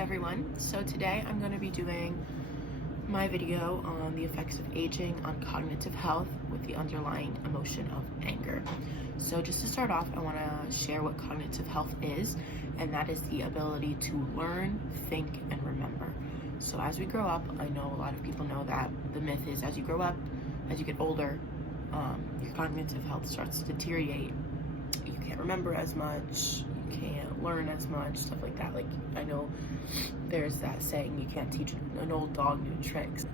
everyone. So today I'm going to be doing my video on the effects of aging on cognitive health with the underlying emotion of anger. So just to start off, I want to share what cognitive health is, and that is the ability to learn, think, and remember. So as we grow up, I know a lot of people know that the myth is as you grow up, as you get older, your cognitive health starts to deteriorate. You can't remember as much, you can't learn as much, stuff like that. Like, I know there's that saying, you can't teach an old dog new tricks.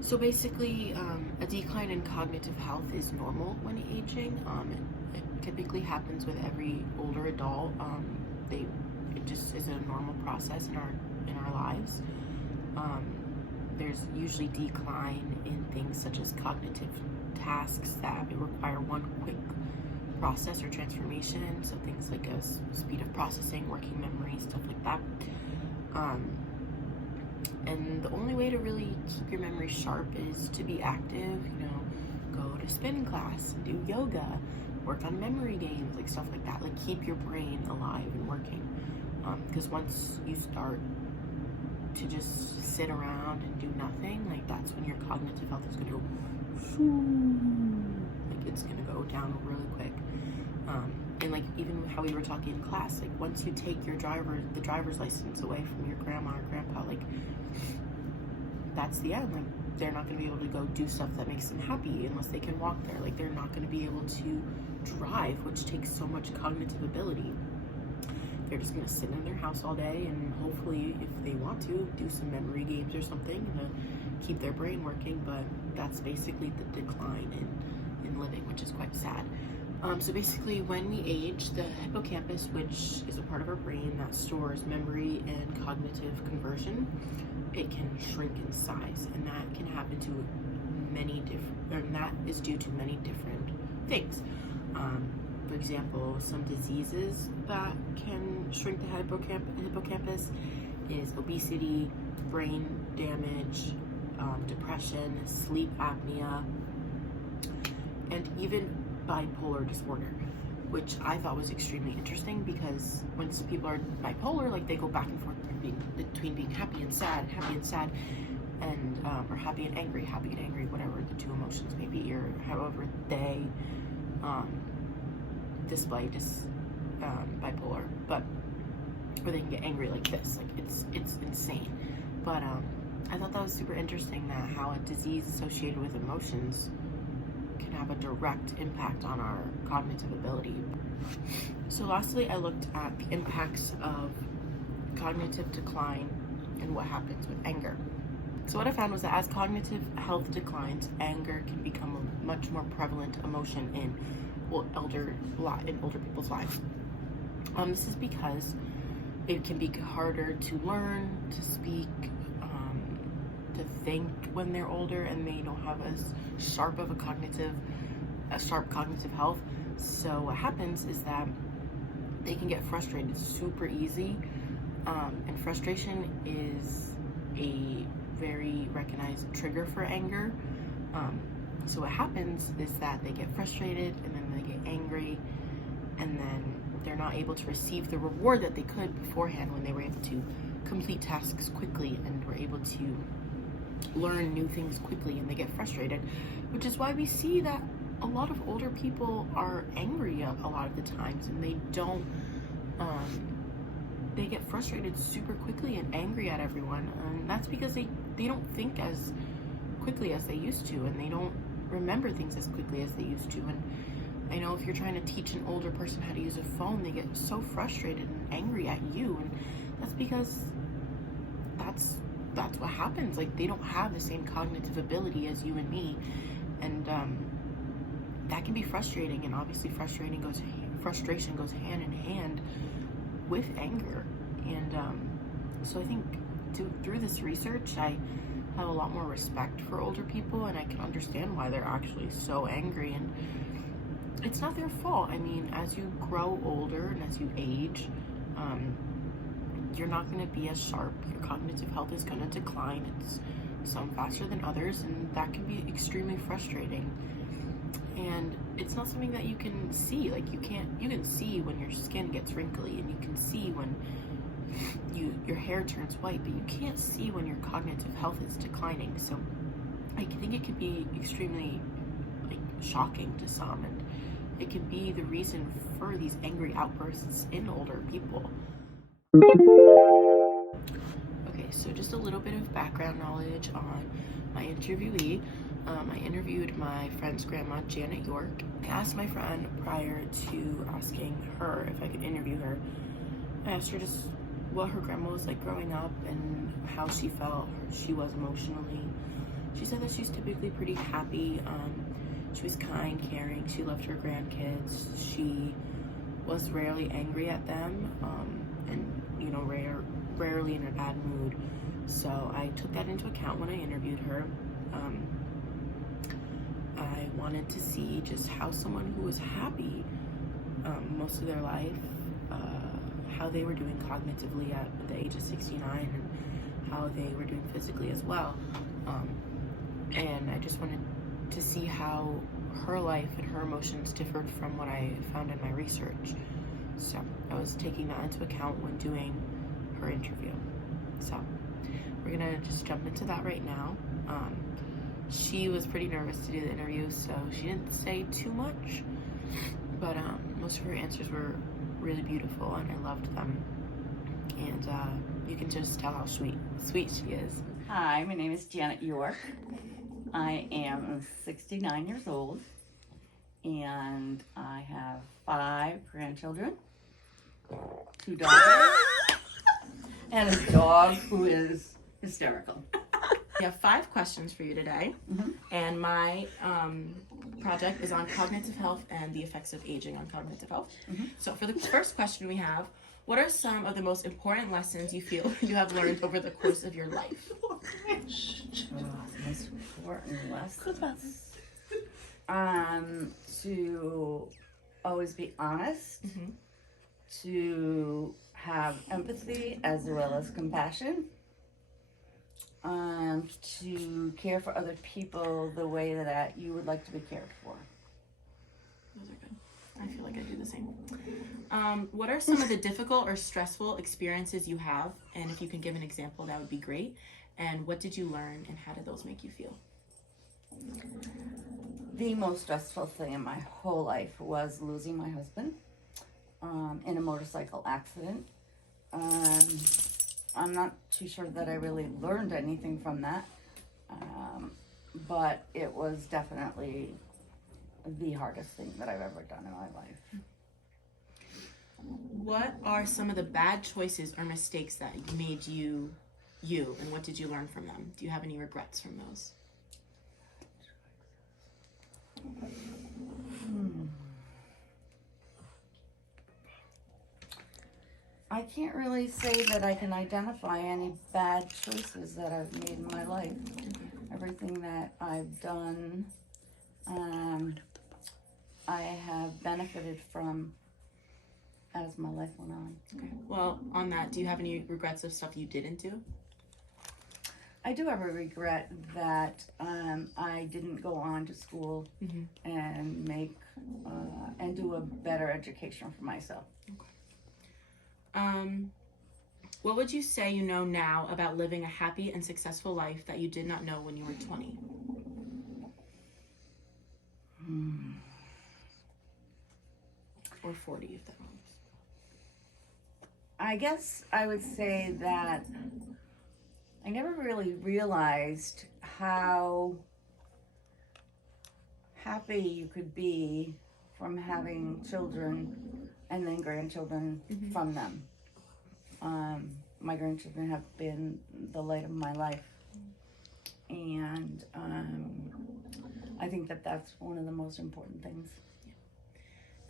So basically, a decline in cognitive health is normal when aging. It typically happens with every older adult. It just is a normal process in our lives. There's usually decline in things such as cognitive tasks that require one quick process or transformation, so things like a speed of processing, working memory, stuff like that. And the only way to really keep your memory sharp is to be active, go to spin class, do yoga, work on memory games, like stuff like that, like keep your brain alive and working. Because once you start to just sit around and do nothing, like that's when your cognitive health is gonna go, like it's gonna go down really quick. And like even how we were talking in class, like once you take the driver's license away from your grandma or grandpa, like that's the end. Like they're not gonna be able to go do stuff that makes them happy unless they can walk there. Like they're not gonna be able to drive, which takes so much cognitive ability. They're just gonna sit in their house all day and hopefully, if they want to, do some memory games or something to keep their brain working. But that's basically the decline in living, which is quite sad. So basically, when we age, the hippocampus, which is a part of our brain that stores memory and cognitive conversion, it can shrink in size, and that can happen to that is due to many different things. For example, some diseases that can shrink the hippocampus is obesity, brain damage, depression, sleep apnea, and even bipolar disorder, which I thought was extremely interesting because when people are bipolar, like they go back and forth between being happy and sad, and or happy and angry, whatever the two emotions may be, or however they display bipolar, or they can get angry like this, like it's insane. But I thought that was super interesting, that how a disease associated with emotions can have a direct impact on our cognitive ability. So lastly, I looked at the impacts of cognitive decline and what happens with anger. So what I found was that as cognitive health declines, anger can become a much more prevalent emotion in older people's lives. This is because it can be harder to learn, to speak, to think when they're older, and they don't have as sharp cognitive health. So what happens is that they can get frustrated super easy, and frustration is a very recognized trigger for anger. So what happens is that they get frustrated, and then they get angry, and then they're not able to receive the reward that they could beforehand when they were able to complete tasks quickly and were able to learn new things quickly, and they get frustrated, which is why we see that a lot of older people are angry a lot of the times, and they don't they get frustrated super quickly and angry at everyone, and that's because they don't think as quickly as they used to, and they don't remember things as quickly as they used to. And I know if you're trying to teach an older person how to use a phone, they get so frustrated and angry at you, and that's because that's what happens. Like, they don't have the same cognitive ability as you and me, and that can be frustrating. And obviously frustration goes hand in hand with anger. And so I think through this research, I have a lot more respect for older people, and I can understand why they're actually so angry. And it's not their fault. I mean, as you grow older and as you age, you're not going to be as sharp. Your cognitive health is going to decline. It's some faster than others, and that can be extremely frustrating. And it's not something that you can see. Like, you can see when your skin gets wrinkly, and you can see when your hair turns white, but you can't see when your cognitive health is declining. So I think it can be extremely like shocking to some, and it can be the reason for these angry outbursts in older people. Okay, so just a little bit of background knowledge on my interviewee. I interviewed my friend's grandma, Janet York. I asked my friend prior to asking her if I could interview her. I asked her just what her grandma was like growing up and how she felt she was emotionally. She said that she's typically pretty happy. She was kind, caring. She loved her grandkids. She was rarely angry at them, and rarely in a bad mood. So I took that into account when I interviewed her. I wanted to see just how someone who was happy most of their life, how they were doing cognitively at the age of 69, and how they were doing physically as well. And I just wanted to see how her life and her emotions differed from what I found in my research. So I was taking that into account when doing her interview. So we're gonna just jump into that right now. She was pretty nervous to do the interview, so she didn't say too much, but most of her answers were really beautiful, and I loved them. And you can just tell how sweet she is. Hi, my name is Janet York. I am 69 years old, and I have 5 grandchildren, 2 daughters, and a dog who is hysterical. We have 5 questions for you today, and my project is on cognitive health and the effects of aging on cognitive health. So for the first question we have, what are some of the most important lessons you feel you have learned over the course of your life? Most important lessons. To always be honest, to have empathy as well as compassion, to care for other people the way that you would like to be cared for. Those are good. I feel like I do the same. What are some of the difficult or stressful experiences you have? And if you can give an example, that would be great. And what did you learn, and how did those make you feel? The most stressful thing in my whole life was losing my husband in a motorcycle accident. I'm not too sure that I really learned anything from that, but it was definitely the hardest thing that I've ever done in my life. What are some of the bad choices or mistakes that made you, and what did you learn from them? Do you have any regrets from those? I can't really say that I can identify any bad choices that I've made in my life. Everything that I've done, I have benefited from as my life went on. Okay. Well, on that, do you have any regrets of stuff you didn't do? I do have a regret that I didn't go on to school and make and do a better education for myself. What would you say you know now about living a happy and successful life that you did not know when you were 20? Or 40, if that helps. I guess I would say that I never really realized how happy you could be from having children and then grandchildren from them. My grandchildren have been the light of my life, and I think that that's one of the most important things.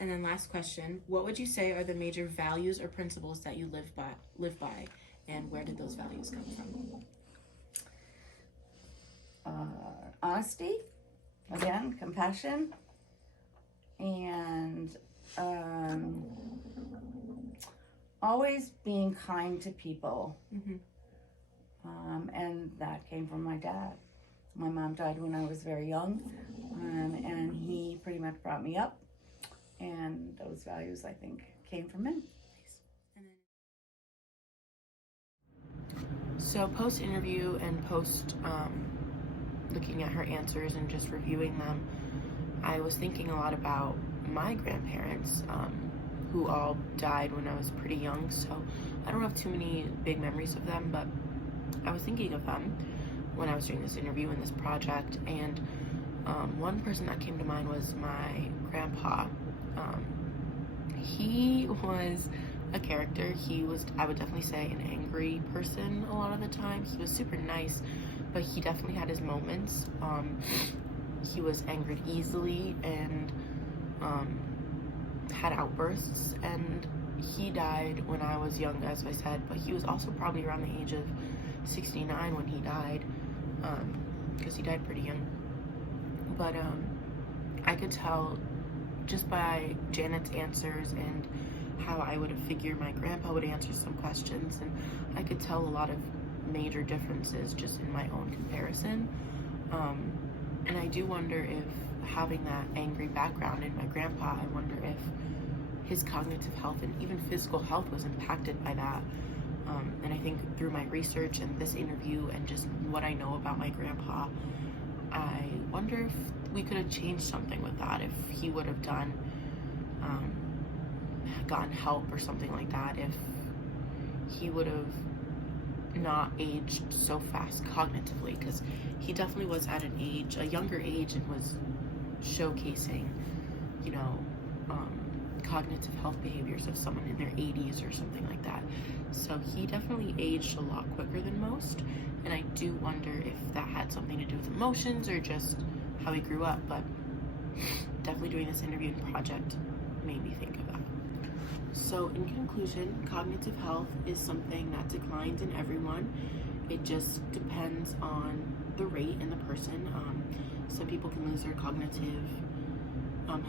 And then last question, what would you say are the major values or principles that you live by, and where did those values come from? Honesty, again, compassion, and always being kind to people. And that came from my dad. My mom died when I was very young, and he pretty much brought me up, and those values, I think, came from him. So post interview and post looking at her answers and just reviewing them, I was thinking a lot about my grandparents, who all died when I was pretty young, so I don't have too many big memories of them, but I was thinking of them when I was doing this interview and this project. And one person that came to mind was my grandpa. He was a character. He was, I would definitely say, an angry person a lot of the time. He was super nice, but he definitely had his moments. He was angered easily and had outbursts, and he died when I was young, as I said, but he was also probably around the age of 69 when he died, because he died pretty young. But I could tell just by Janet's answers and how I would have figured my grandpa would answer some questions, and I could tell a lot of major differences just in my own comparison. And I do wonder if having that angry background in my grandpa, I wonder if his cognitive health and even physical health was impacted by that. And I think through my research and this interview and just what I know about my grandpa, I wonder if we could have changed something with that, if he would have gotten help or something like that, if he would have not aged so fast cognitively, because he definitely was at a younger age, and was showcasing, cognitive health behaviors of someone in their 80s or something like that. So he definitely aged a lot quicker than most, and I do wonder if that had something to do with emotions or just how he grew up. But definitely doing this interview and project made me think of that. So in conclusion, cognitive health is something that declines in everyone. It just depends on the rate and the person. Some people can lose their cognitive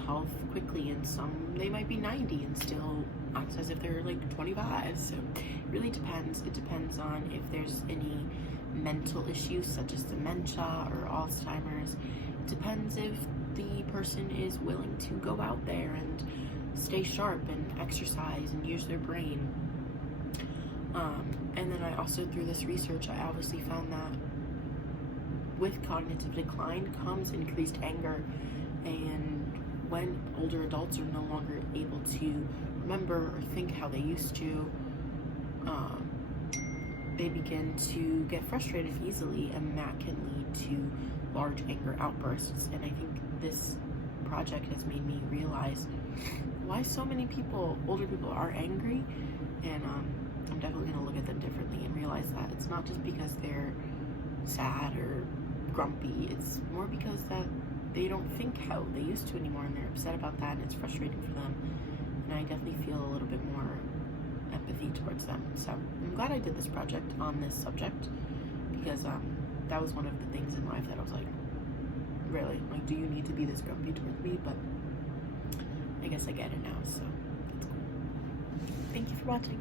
health quickly, and some, they might be 90 and still act as if they're like 25. So it really depends. It depends on if there's any mental issues such as dementia or Alzheimer's. It depends if the person is willing to go out there and stay sharp and exercise and use their brain. And then I also, through this research, I obviously found that with cognitive decline comes increased anger, and when older adults are no longer able to remember or think how they used to, they begin to get frustrated easily, and that can lead to large anger outbursts. And I think this project has made me realize why so many people, older people, are angry, and I'm definitely going to look at them differently and realize that it's not just because they're sad or grumpy, it's more because that they don't think how they used to anymore, and they're upset about that, and it's frustrating for them. And I definitely feel a little bit more empathy towards them. So I'm glad I did this project on this subject, because that was one of the things in life that I was like, really, like, do you need to be this grumpy towards me? But I guess I get it now, so that's cool. Thank you for watching.